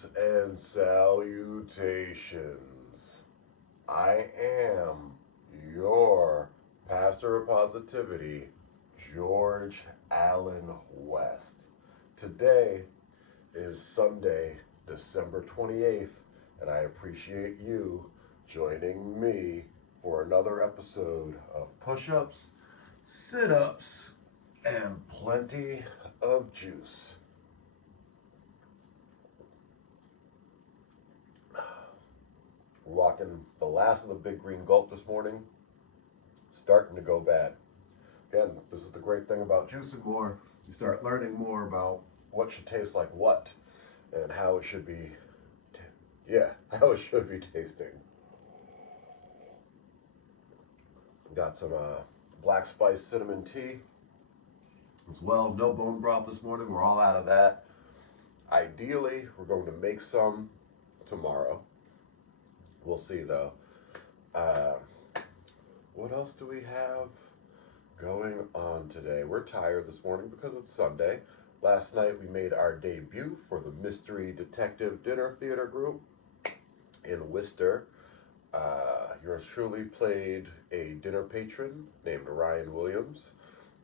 Greetings and salutations. I am your pastor of positivity, George Allen West. Today is Sunday, December 28th, and I appreciate you joining me for another episode of Push-Ups, Sit-Ups, and plenty of juice. Walking the last of the big green gulp this morning, starting to go bad. Again, this is the great thing about juicing more. You start learning more about what should taste like what and how it should be, how it should be tasting. Got some black spice cinnamon tea as well. No bone broth this morning. We're all out of that. Ideally, we're going to make some tomorrow. We'll see though. What else do we have going on today? We're tired this morning because it's Sunday. Last night we made our debut for the Mystery Detective Dinner Theater Group in Worcester. Yours truly played a dinner patron named Ryan Williams.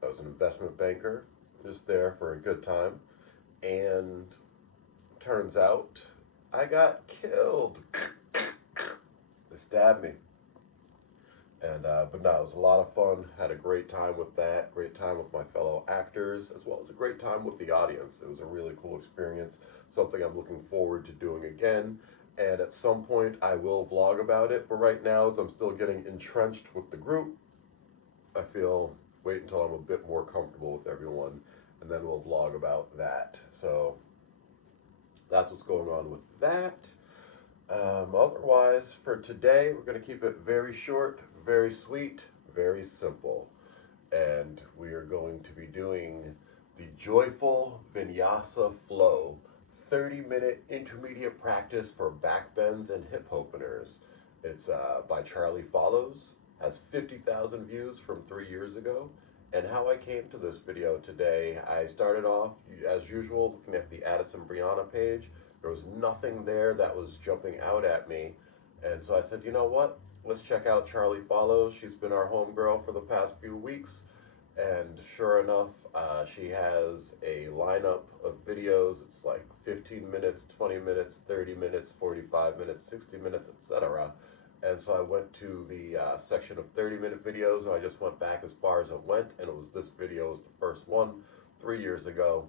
I was an investment banker, just there for a good time. And turns out I got killed. They stabbed me. And but no, it was a lot of fun. Had a great time with that. Great time with my fellow actors, as well as a great time with the audience. It was a really cool experience. Something I'm looking forward to doing again. And at some point, I will vlog about it. But right now, as I'm still getting entrenched with the group, I feel wait until I'm a bit more comfortable with everyone, and then we'll vlog about that. So that's what's going on with that. Otherwise, for today, we're going to keep it very short, very sweet, very simple. And we are going to be doing the Joyful Vinyasa Flow 30-minute intermediate practice for back bends and hip openers. It's by Charlie Follows, has 50,000 views from 3 years ago. And how I came to this video today, I started off, as usual, looking at the Addison Brianna page. There was nothing there that was jumping out at me. And so I said, you know what? Let's check out Charlie Follows. She's been our homegirl for the past few weeks. And sure enough, she has a lineup of videos. It's like 15 minutes, 20 minutes, 30 minutes, 45 minutes, 60 minutes, etc. And so I went to the section of 30-minute videos, and I just went back as far as it went. And it was this video was the first one 3 years ago.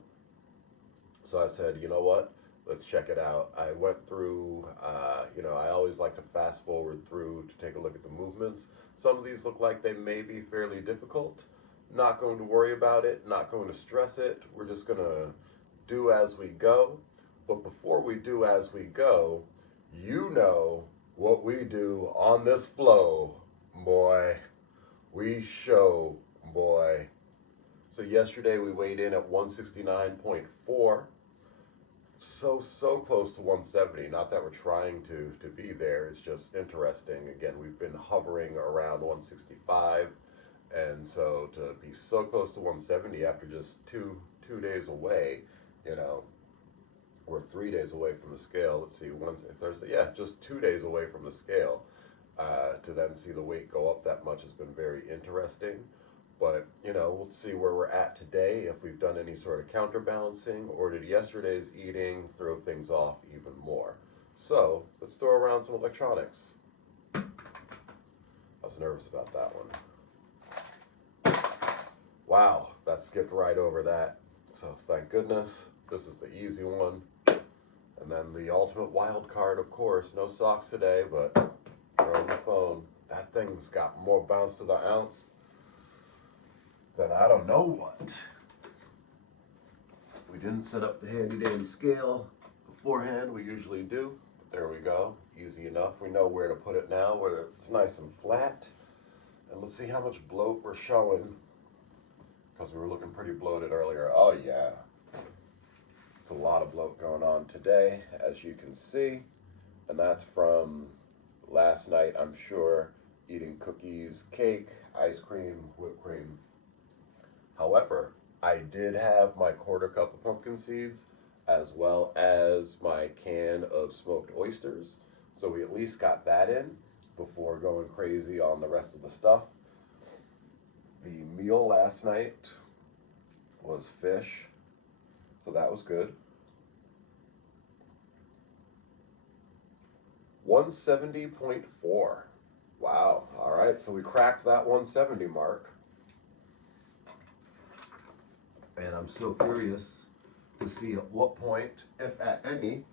So I said, you know what? Let's check it out. I went through, I always like to fast forward through to take a look at the movements. Some of these look like they may be fairly difficult. Not going to worry about it, not going to stress it. We're just going to do as we go. But before we do as we go, you know what we do on this flow, boy. We show, boy. So yesterday we weighed in at 169.4. So close to 170. Not that we're trying to be there. It's just interesting. Again, we've been hovering around 165, and so to be so close to 170 after just two days away, we're 3 days away from the scale. Let's see, Wednesday, Thursday, just 2 days away from the scale. To then see the weight go up that much has been very interesting. But, we'll see where we're at today, if we've done any sort of counterbalancing, or did yesterday's eating throw things off even more. So, let's throw around some electronics. I was nervous about that one. Wow, that skipped right over that. So, thank goodness. This is the easy one. And then the ultimate wild card, of course. No socks today, but throwing the phone. That thing's got more bounce to the ounce than I don't know what. We didn't set up the handy dandy scale beforehand. We usually do. But there we go. Easy enough. We know where to put it now, where it's nice and flat. And let's see how much bloat we're showing, because we were looking pretty bloated earlier. Oh yeah. It's a lot of bloat going on today, as you can see. And that's from last night, I'm sure, eating cookies, cake, ice cream, whipped cream. However, I did have my quarter cup of pumpkin seeds. as well as my can of smoked oysters. So we at least got that in before going crazy on the rest of the stuff. The meal last night was fish, so that was good. 170.4. Wow. All right, so we cracked that 170 mark. And I'm so curious to see at what point, if at any,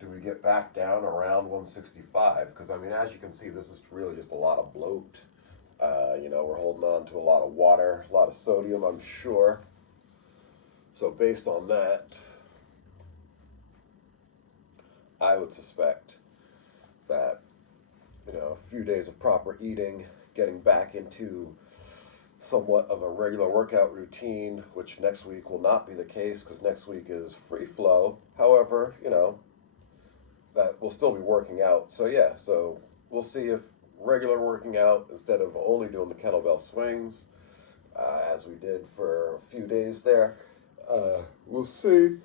do we get back down around 165? Because, I mean, as you can see, this is really just a lot of bloat. We're holding on to a lot of water, a lot of sodium, I'm sure. So based on that, I would suspect that, a few days of proper eating, getting back into somewhat of a regular workout routine, which next week will not be the case because next week is free flow. However, that we'll still be working out. So yeah, so we'll see if regular working out instead of only doing the kettlebell swings, as we did for a few days there. We'll see.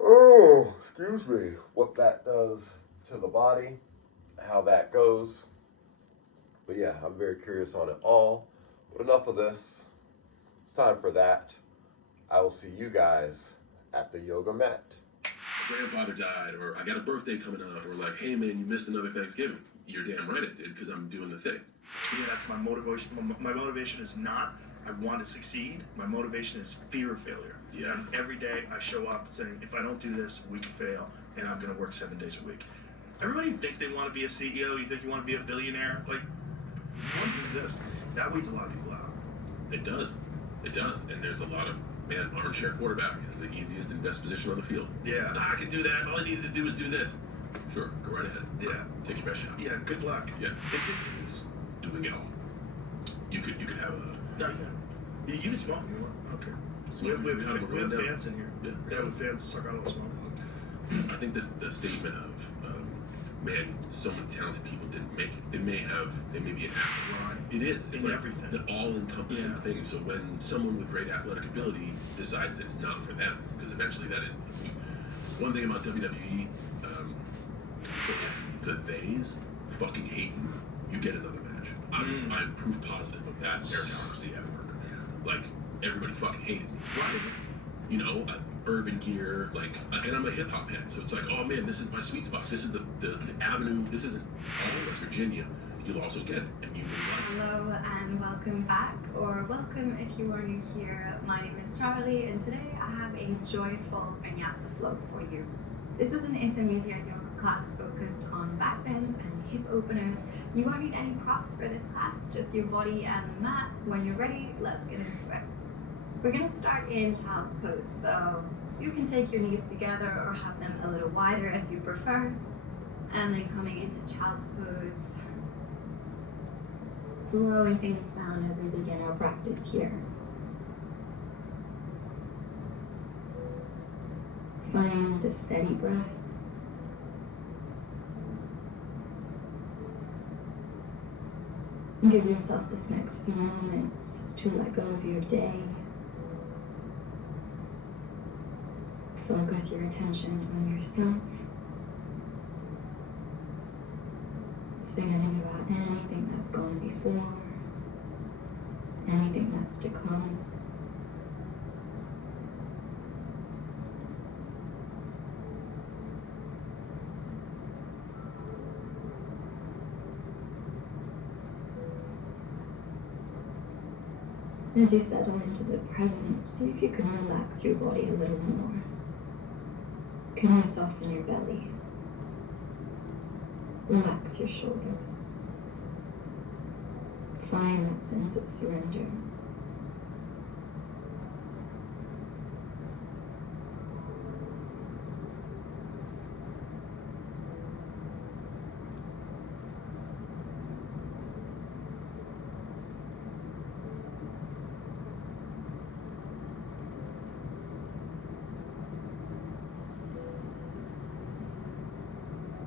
Oh, excuse me. What that does to the body, how that goes. But yeah, I'm very curious on it all. But enough of this. It's time for that. I will see you guys at the yoga mat. My grandfather died, or I got a birthday coming up, or like, hey man, you missed another Thanksgiving. You're damn right I did, because I'm doing the thing. Yeah, that's my motivation. My motivation is not I want to succeed. My motivation is fear of failure. Yeah. And every day I show up saying, if I don't do this, we could fail, and I'm going to work 7 days a week. Everybody thinks they want to be a CEO. You think you want to be a billionaire? Like, it doesn't exist. That weeds a lot of people out. It does. It does. And there's a lot of, armchair quarterback is the easiest and best position on the field. Yeah. I can do that. All I needed to do is do this. Sure, go right ahead. Yeah. Take your best shot. Yeah, good luck. Yeah. He's doing it all. You could have a... No, yeah. You can smoke if you want. I don't care. So we have fans in here. Yeah. Yeah, with fans, suck out all the smoke. I think the statement of, so many talented people didn't make it. They may be an athlete. Right. It is. It's in like everything. the all-encompassing Yeah. thing. So when someone with great athletic ability decides that it's not for them, because eventually that is one thing about WWE. So if the theys fucking hate you get another match. I'm proof positive of that meritocracy at work. Like everybody fucking hated me. Right. Urban gear, and I'm a hip hop head, so it's like, oh man, this is my sweet spot. This is the avenue. This isn't all in West Virginia. You'll also get it, and you will like it. Hello and welcome back, or welcome if you are new here. My name is Charlie, and today I have a joyful vinyasa flow for you. This is an intermediate yoga class focused on back bends and hip openers. You won't need any props for this class, just your body and the mat. When you're ready, let's get into it. We're going to start in child's pose, so you can take your knees together or have them a little wider if you prefer. And then coming into child's pose, slowing things down as we begin our practice here. Find a steady breath. Give yourself this next few moments to let go of your day. Focus your attention on yourself. Forgetting about anything that's gone before, anything that's to come. As you settle into the present, see if you can relax your body a little more. Can you soften your belly? Relax your shoulders. Find that sense of surrender.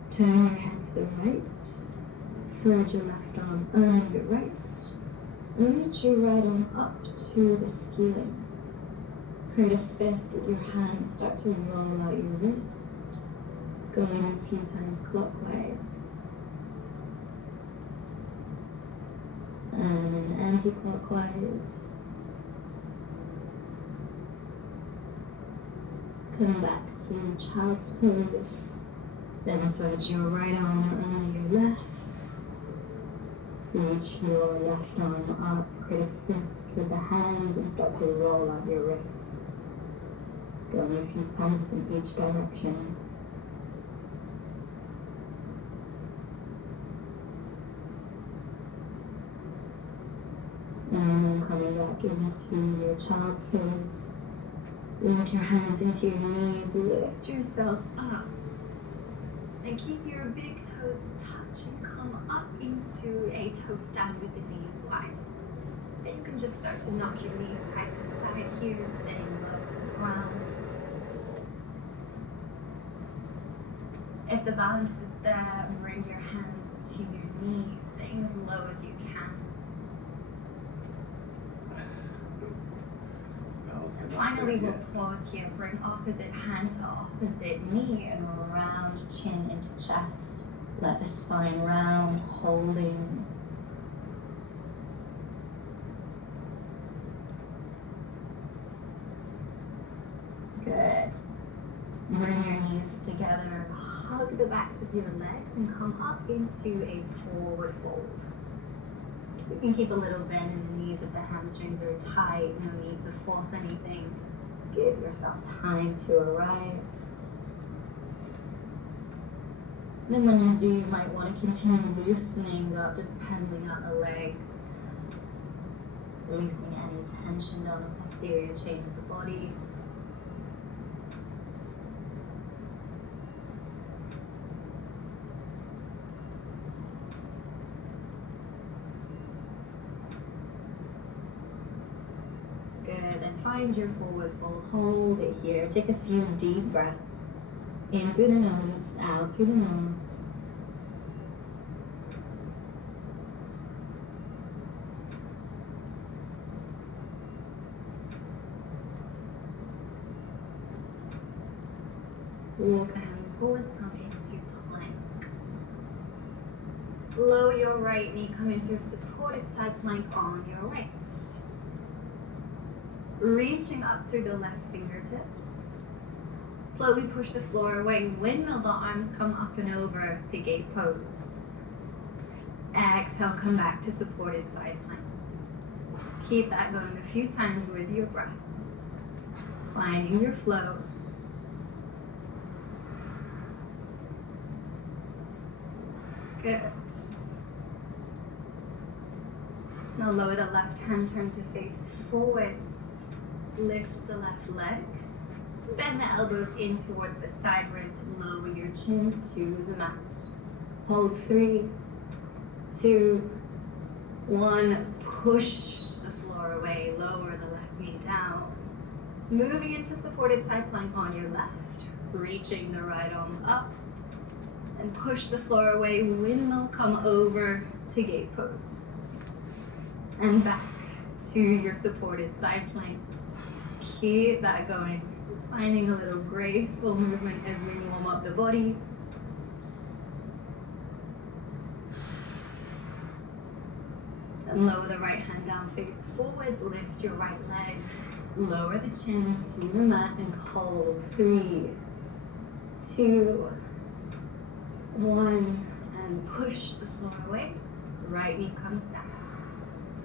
Turn your head to the right, thread your left arm under your right, reach your right arm up to the ceiling. Create a fist with your hand, start to roll out your wrist, going a few times clockwise. And anti-clockwise. Come back through child's pose. Then thread your right arm under your left. Reach your left arm up, create a fist with the hand and start to roll out your wrist. Going a few times in each direction. And then coming back into your child's pose. Link your hands into your knees, lift yourself up. And keep your big toes touch and come up into a toe stand with the knees wide. And you can just start to knock your knees side to side here, staying low to the ground. If the balance is there, bring your hands to your knees, staying as low as you can. And finally, we'll pause here. Bring opposite hand to opposite knee and round chin into chest. Let the spine round, holding. Good. Bring your knees together, hug the backs of your legs and come up into a forward fold. So you can keep a little bend in the knees if the hamstrings are tight, no need to force anything. Give yourself time to arrive. Then when you do, you might want to continue loosening up, just pendling out the legs. Releasing any tension down the posterior chain of the body. Then find your forward fold, hold it here, take a few deep breaths, in through the nose, out through the mouth. Walk the hands forwards, come into plank. Lower your right knee, come into a supported side plank on your right. Reaching up through the left fingertips. Slowly push the floor away. Windmill the arms, come up and over to gate pose. Exhale, come back to supported side plank. Keep that going a few times with your breath. Finding your flow. Good. Now lower the left hand, turn to face forwards. Lift the left leg. Bend the elbows in towards the side ribs. Lower your chin to the mat. Hold 3, 2, 1. Push the floor away. Lower the left knee down. Moving into supported side plank on your left. Reaching the right arm up. And push the floor away. Windmill, come over to gate pose. And back to your supported side plank. Keep that going. Just finding a little graceful movement as we warm up the body. And lower the right hand down, face forwards, lift your right leg. Lower the chin to the mat and hold. 3, 2, 1. And push the floor away. Right knee comes down.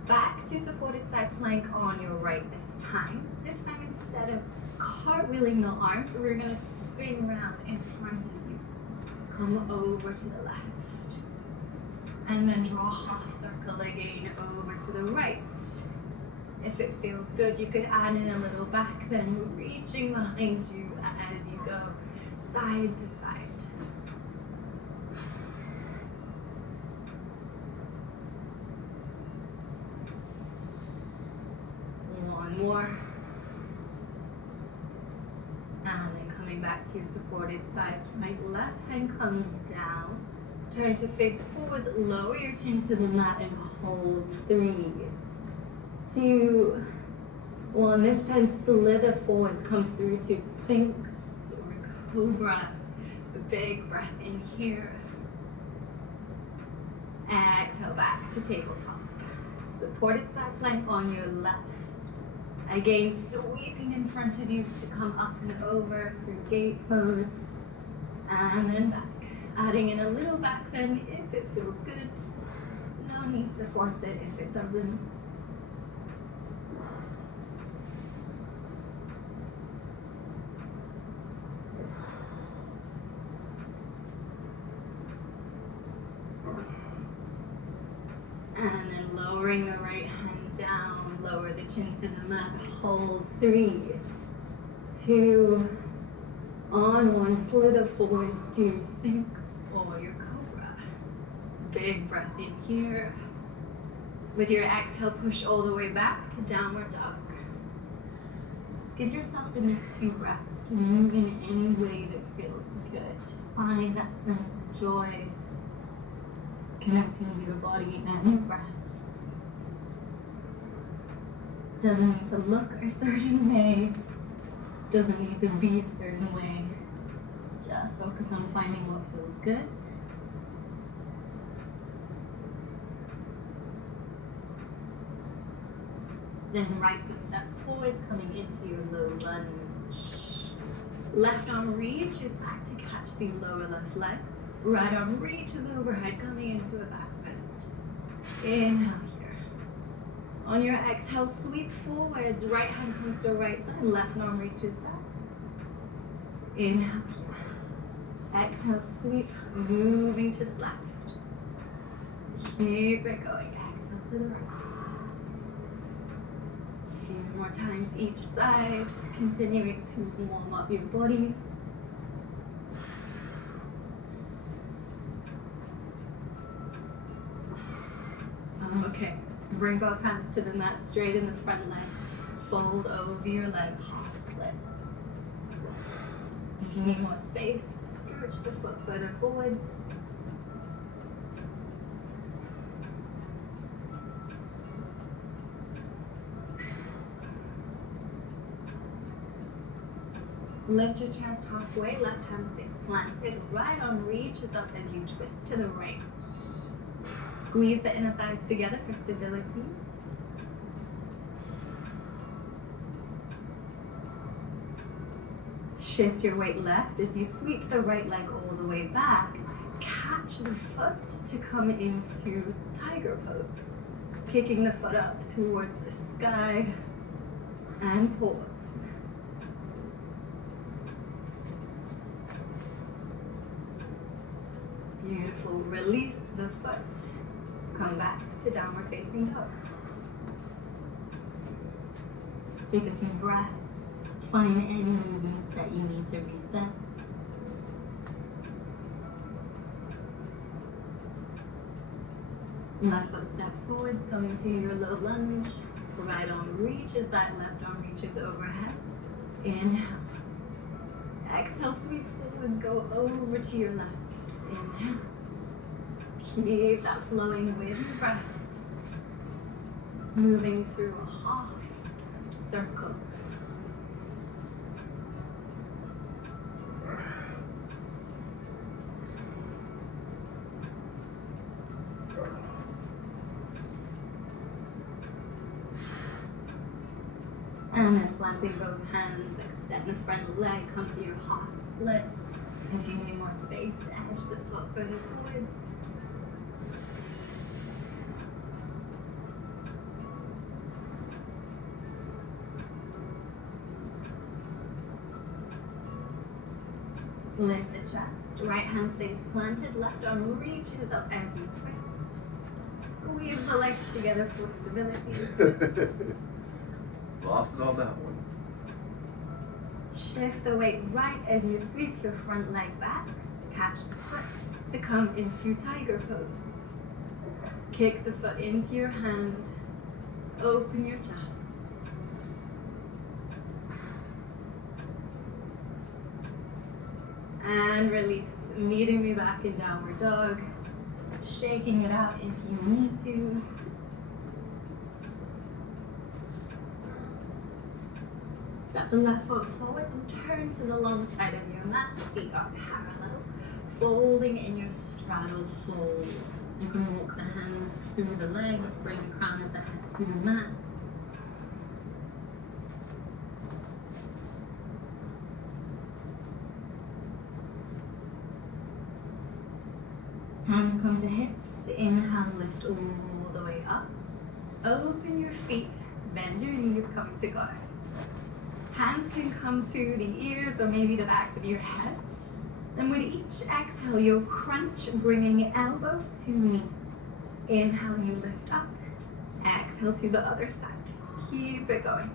Back to supported side plank on your right this time. This time, instead of cartwheeling the arms, we're going to spin around in front of you. Come over to the left. And then draw a half circle again over to the right. If it feels good, you could add in a little back bend, reaching behind you as you go side to side. One more. And then coming back to supported side plank, left hand comes down. Turn to face forwards, lower your chin to the mat and hold. 3, 2, Well, and this time slither forwards, come through to Sphinx or Cobra. A big breath in here. Exhale back to tabletop. Supported side plank on your left. Again, sweeping in front of you to come up and over through gate pose. And then back. Adding in a little back bend if it feels good. No need to force it if it doesn't. And then lowering the right hand down, lower the chin to the mat, hold 3, 2, on 1, slither forwards to Sphinx or your Cobra. Big breath in here. With your exhale, push all the way back to downward dog. Give yourself the next few breaths to move in any way that feels good. To find that sense of joy, connecting with your body and your breath. Doesn't need to look a certain way. Doesn't need to be a certain way. Just focus on finding what feels good. Then right foot steps forwards, coming into your low lunge. Left arm reaches back to catch the lower left leg. Right arm reaches overhead, coming into a back bend. Inhale here. On your exhale, sweep forwards. Right hand comes to right side. Left arm reaches back. Inhale here. Exhale, sweep, moving to the left. Keep it going. Exhale to the right. A few more times each side. Continuing to warm up your body. Okay, bring both hands to the mat, straighten the front leg, fold over your leg, half split. If you need more space, stretch the foot further forwards. Lift your chest halfway, left hand stays planted, right arm reaches up as you twist to the right. Squeeze the inner thighs together for stability. Shift your weight left as you sweep the right leg all the way back. Catch the foot to come into tiger pose. Kicking the foot up towards the sky and pause. Beautiful. Release the foot. Come back to downward facing dog. Take a few breaths. Find any movements that you need to reset. Left foot steps forwards, coming to your low lunge. Right arm reaches back, left arm reaches overhead. Inhale. Exhale, sweep forwards, go over to your left. Inhale. Keep that flowing with your breath. Moving through a half circle. And then planting both hands, extend the front leg, come to your half split. If you need more space, edge the foot further forwards. Lift the chest, right hand stays planted, left arm reaches up as you twist. Squeeze the legs together for stability. Lost it on that one. Shift the weight right as you sweep your front leg back. Catch the foot to come into tiger pose. Kick the foot into your hand. Open your chest. And release. Meeting me back in downward dog. Shaking it out if you need to. Step the left foot forwards and turn to the long side of your mat. Feet are parallel, folding in your straddle fold. You can walk the hands through the legs, bring the crown of the head to the mat. Hands come to hips. Inhale, lift all the way up. Open your feet, bend your knees, coming to goddess. Hands can come to the ears or maybe the backs of your heads. Then with each exhale, you'll crunch, bringing elbow to knee. Inhale, you lift up. Exhale to the other side. Keep it going.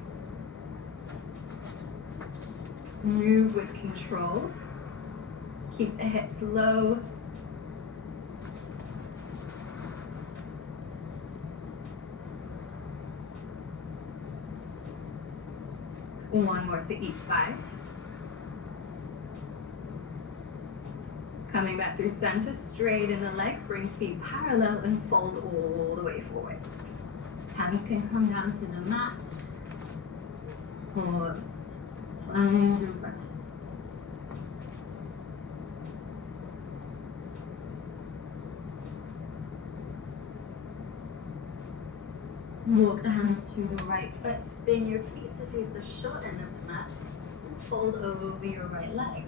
Move with control. Keep the hips low. One more to each side. Coming back through center, straighten the legs, bring feet parallel and fold all the way forwards. Hands can come down to the mat. Pause. Find your breath. Walk the hands to the right foot, spin your feet to face the short end of the mat, and fold over your right leg.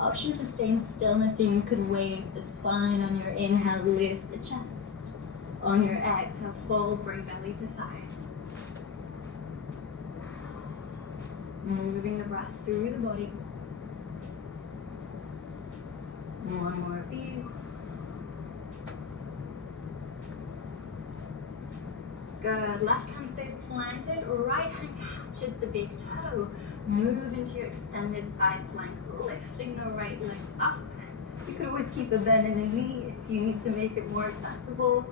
Option to stay in stillness, so you could wave the spine on your inhale, lift the chest. On your exhale, fold, bring belly to thigh. Moving the breath through the body. One more of these. Good. Left hand stays planted, right hand catches the big toe. Move into your extended side plank, lifting the right leg up. You could always keep a bend in the knee if you need to make it more accessible.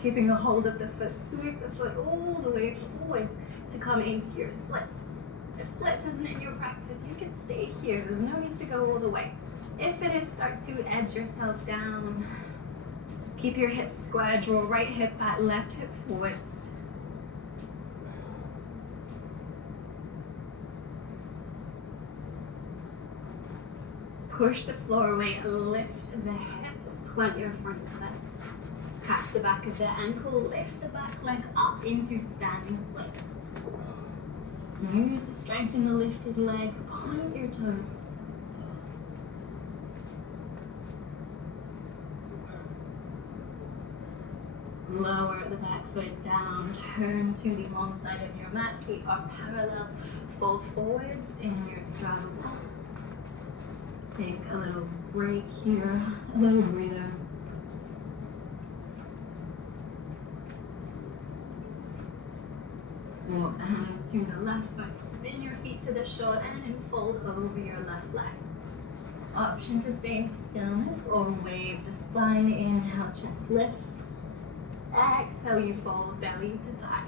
Keeping a hold of the foot, sweep the foot all the way forwards to come into your splits. If splits isn't in your practice, you can stay here. There's no need to go all the way. If it is, start to edge yourself down. Keep your hips square, draw right hip back, left hip forwards. Push the floor away, lift the hips, plant your front foot. Catch the back of the ankle, lift the back leg up into standing splits. Use the strength in the lifted leg, point your toes. Lower the back foot down, turn to the long side of your mat, feet are parallel, fold forwards in your straddle fold. Take a little break here, a little breather. Walk the hands to the left foot, spin your feet to the short end and fold over your left leg. Option to stay in stillness or wave the spine, inhale, chest lifts. Exhale, you fold belly to thigh.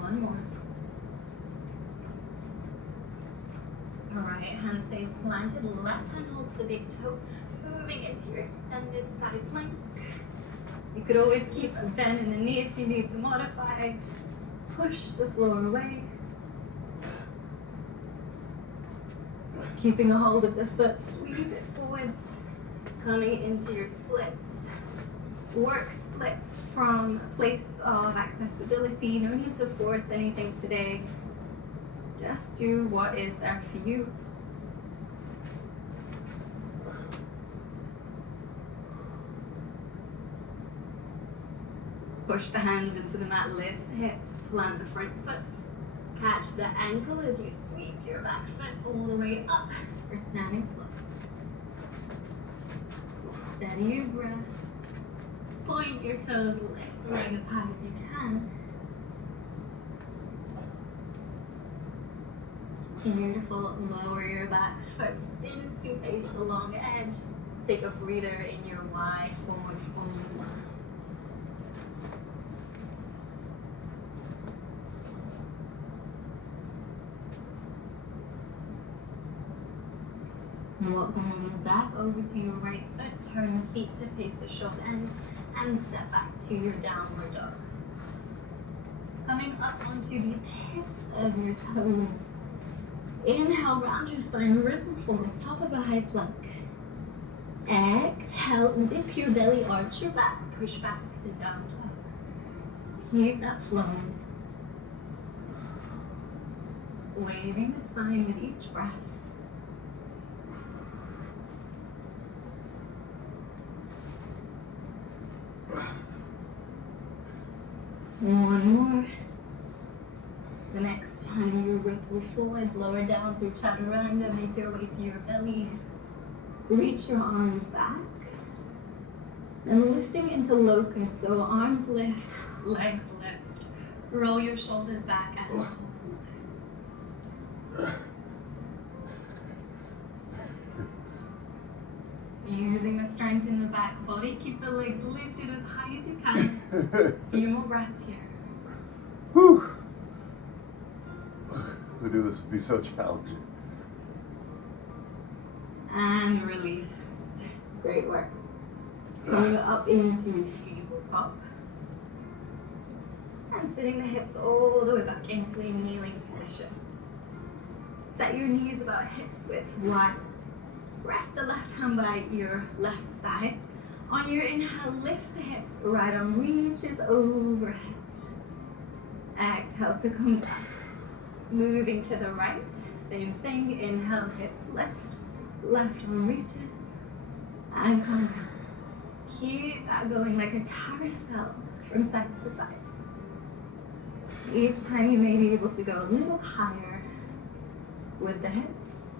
One more. Alright, hand stays planted, left hand holds the big toe, moving into your extended side plank. You could always keep a bend in the knee if you need to modify. Push the floor away. Keeping a hold of the foot, sweep it forwards, coming into your splits. Work splits from a place of accessibility. No need to force anything today. Just do what is there for you. Push the hands into the mat, lift the hips, plant the front foot. Catch the ankle as you sweep your back foot all the way up for standing splits. Steady your breath. Point your toes, lift the leg as high as you can. Beautiful. Lower your back foot, spin to face the long edge. Take a breather in your wide forward fold. And walk the arms back over to your right foot, turn the feet to face the short end, and step back to your downward dog. Coming up onto the tips of your toes. Inhale, round your spine, ripple forwards, top of a high plank. Exhale, dip your belly, arch your back, push back to down dog. Keep that flowing. Waving the spine with each breath. One more. The next time you ripple forwards, lower down through chaturanga, make your way to your belly. Reach your arms back. And lifting into locust, so arms lift, legs lift. Roll your shoulders back and hold. Using the strength in the back body, keep the legs lifted as high as you can. A few more breaths here. Whew. To do this would be so challenging. And release. Great work. Coming up into tabletop. And sitting the hips all the way back into a kneeling position. Set your knees about hips width wide. Rest the left hand by your left side. On your inhale, lift the hips, right arm reaches overhead. Exhale to come back. Moving to the right, same thing. Inhale, hips lift, left arm reaches, and come down. Keep that going like a carousel from side to side. Each time you may be able to go a little higher with the hips.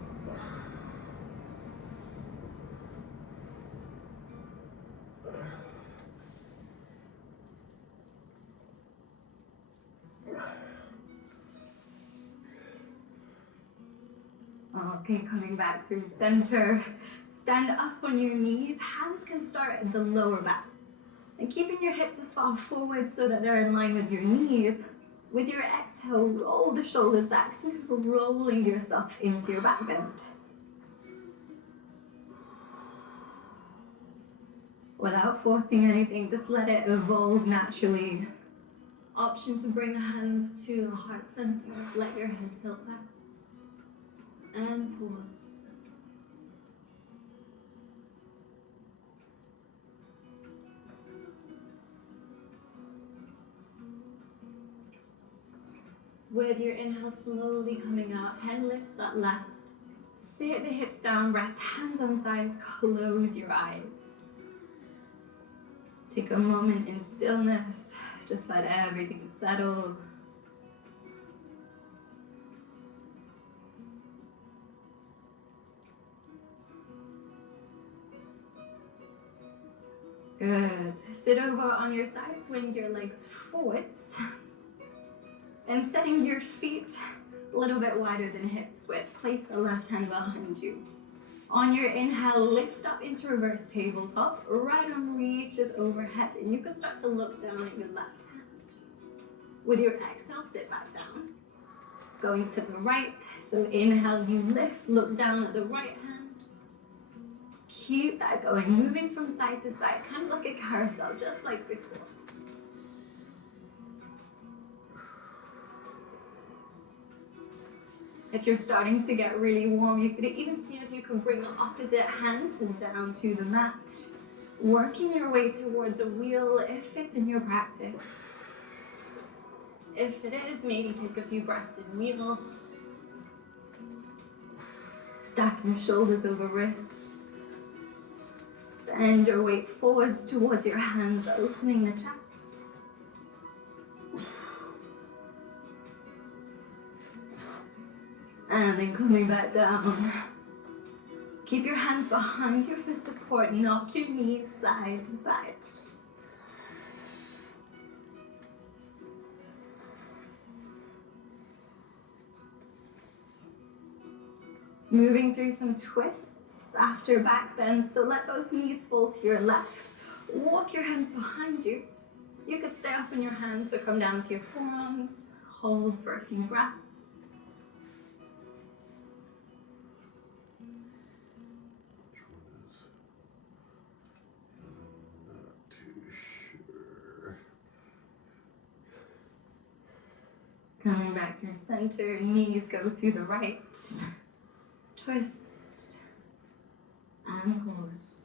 Okay, coming back through center. Stand up on your knees. Hands can start at the lower back. And keeping your hips as far forward so that they're in line with your knees. With your exhale, roll the shoulders back. Think of rolling yourself into your back bend. Without forcing anything, just let it evolve naturally. Option to bring the hands to the heart center. Let your head tilt back. And pause. With your inhale slowly coming up, head lifts at last. Sit the hips down, rest hands on thighs, close your eyes. Take a moment in stillness, just let everything settle. Good. Sit over on your side, swing your legs forwards. And setting your feet a little bit wider than hips width. Place the left hand behind you. On your inhale, lift up into reverse tabletop. Right arm reaches overhead, and you can start to look down at your left hand. With your exhale, sit back down. Going to the right. So inhale, you lift, look down at the right hand. Keep that going, moving from side to side, kind of like a carousel, just like before. If you're starting to get really warm, you could even see if you can bring the opposite hand down to the mat. Working your way towards a wheel if it's in your practice. If it is, maybe take a few breaths in wheel. Stacking shoulders over wrists. Send your weight forwards towards your hands, opening the chest. And then coming back down. Keep your hands behind you for support. Knock your knees side to side. Moving through some twists after back bend, so let both knees fall to your left. Walk your hands behind you. You could stay up on your hands or come down to your forearms. Hold for a few breaths. back through center, knees go to the right. Twist. And pause.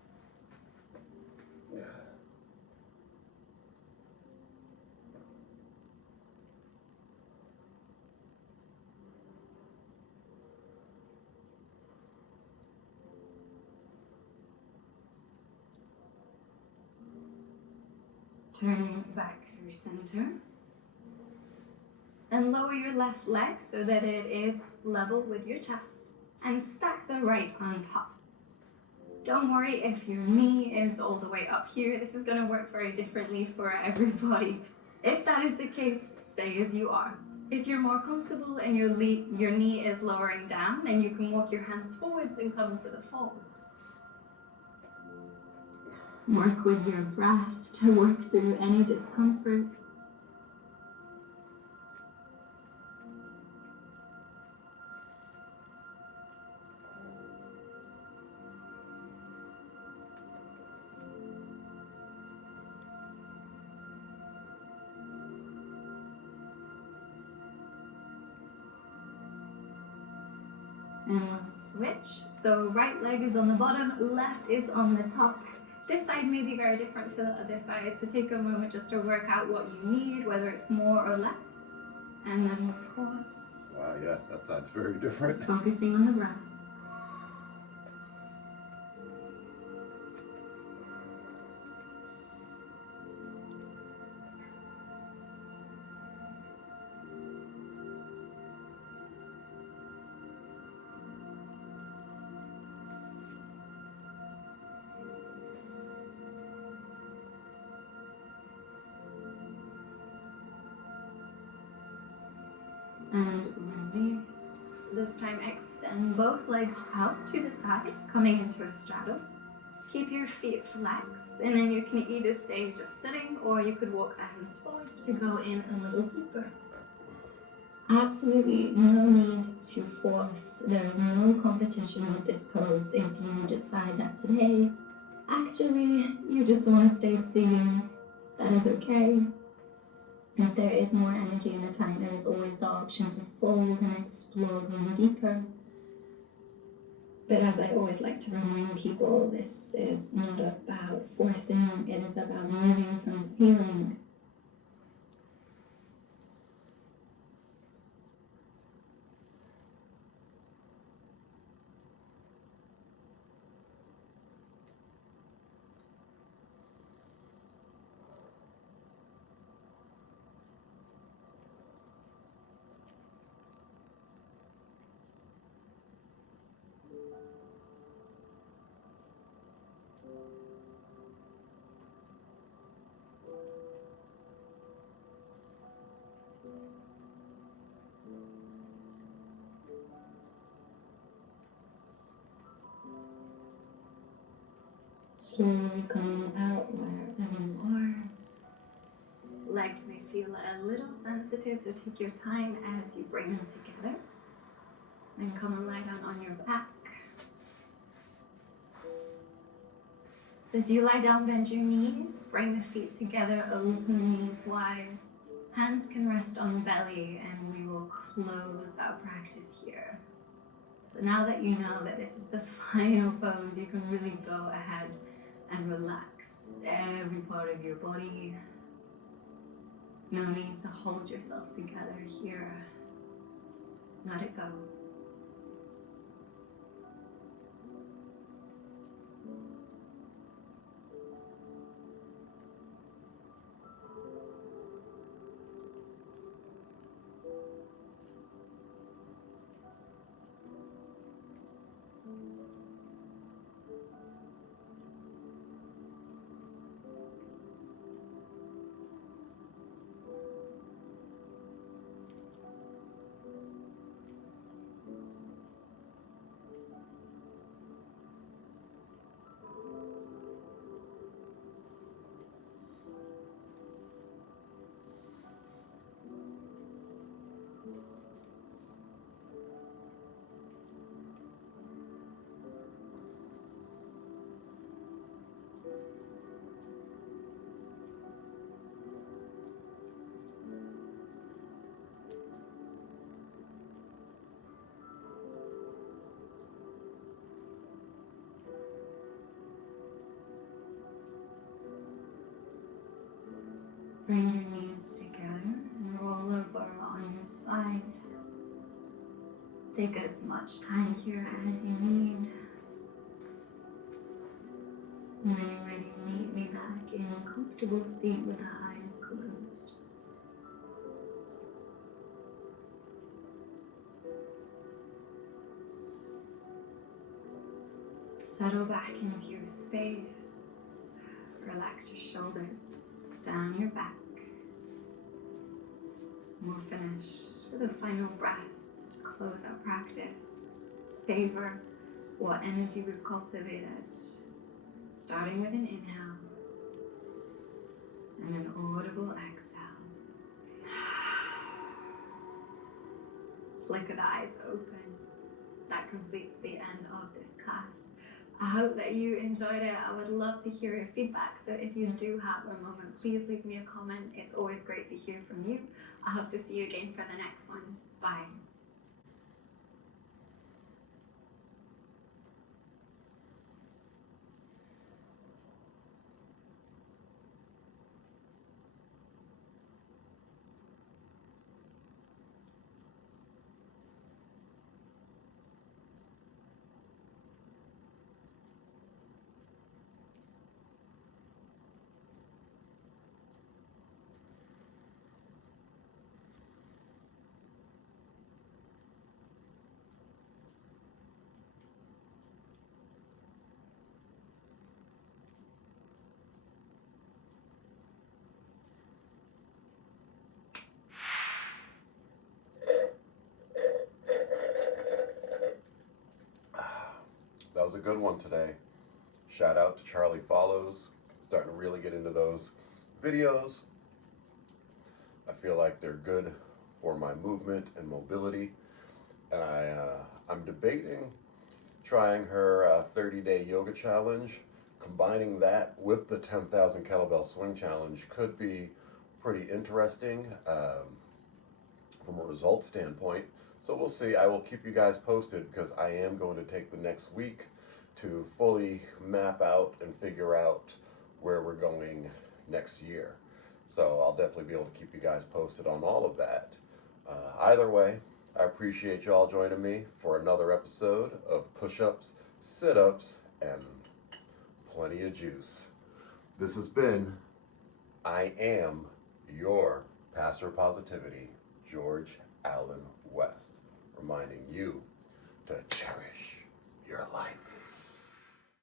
Turning back through center. And lower your left leg so that it is level with your chest. And stack the right on top. Don't worry if your knee is all the way up here. This is going to work very differently for everybody. If that is the case, stay as you are. If you're more comfortable and your knee is lowering down, then you can walk your hands forwards and come to the fold. Work with your breath to work through any discomfort. And we'll switch. So right leg is on the bottom, left is on the top. This side may be very different to the other side, so take a moment just to work out what you need, whether it's more or less. And then we'll pause. Wow, yeah, that side's very different. Just focusing on the breath. And release. This time extend both legs out to the side, coming into a straddle. Keep your feet flexed, and then you can either stay just sitting or you could walk the hands forwards to go in a little deeper. Absolutely no need to force. There is no competition with this pose. If you decide that today, actually, you just want to stay sitting, that is okay. And if there is more energy in the tank, there is always the option to fold and explore going deeper. But as I always like to remind people, this is not about forcing, it is about moving from feeling. Slowly coming out wherever you are. Legs may feel a little sensitive, so take your time as you bring them together. And come and lie down on your back. So as you lie down, bend your knees, bring the feet together, open the knees wide. Hands can rest on the belly, and we will close our practice here. So now that you know that this is the final pose, you can really go ahead and relax every part of your body. No need to hold yourself together here. Let it go. Take as much time here as you need. When you're ready, meet me back in a comfortable seat with the eyes closed. Settle back into your space. Relax your shoulders, down your back. We'll finish with a final breath to close our practice. Savor what energy we've cultivated. Starting with an inhale and an audible exhale. Flicker the eyes open. That completes the end of this class. I hope that you enjoyed it. I would love to hear your feedback. So if you do have a moment, please leave me a comment. It's always great to hear from you. I hope to see you again for the next one. Bye. That was a good one today. Shout out to Charlie Follows. Starting to really get into those videos. I feel like they're good for my movement and mobility. And I'm debating trying her 30-day yoga challenge. Combining that with the 10,000 kettlebell swing challenge could be pretty interesting from a result standpoint. So we'll see. I will keep you guys posted because I am going to take the next week to fully map out and figure out where we're going next year. So I'll definitely be able to keep you guys posted on all of that. Either way, I appreciate y'all joining me for another episode of Push-Ups, Sit-Ups, and plenty of juice. This has been I Am Your Pastor Positivity, George Allen West, reminding you to cherish your life.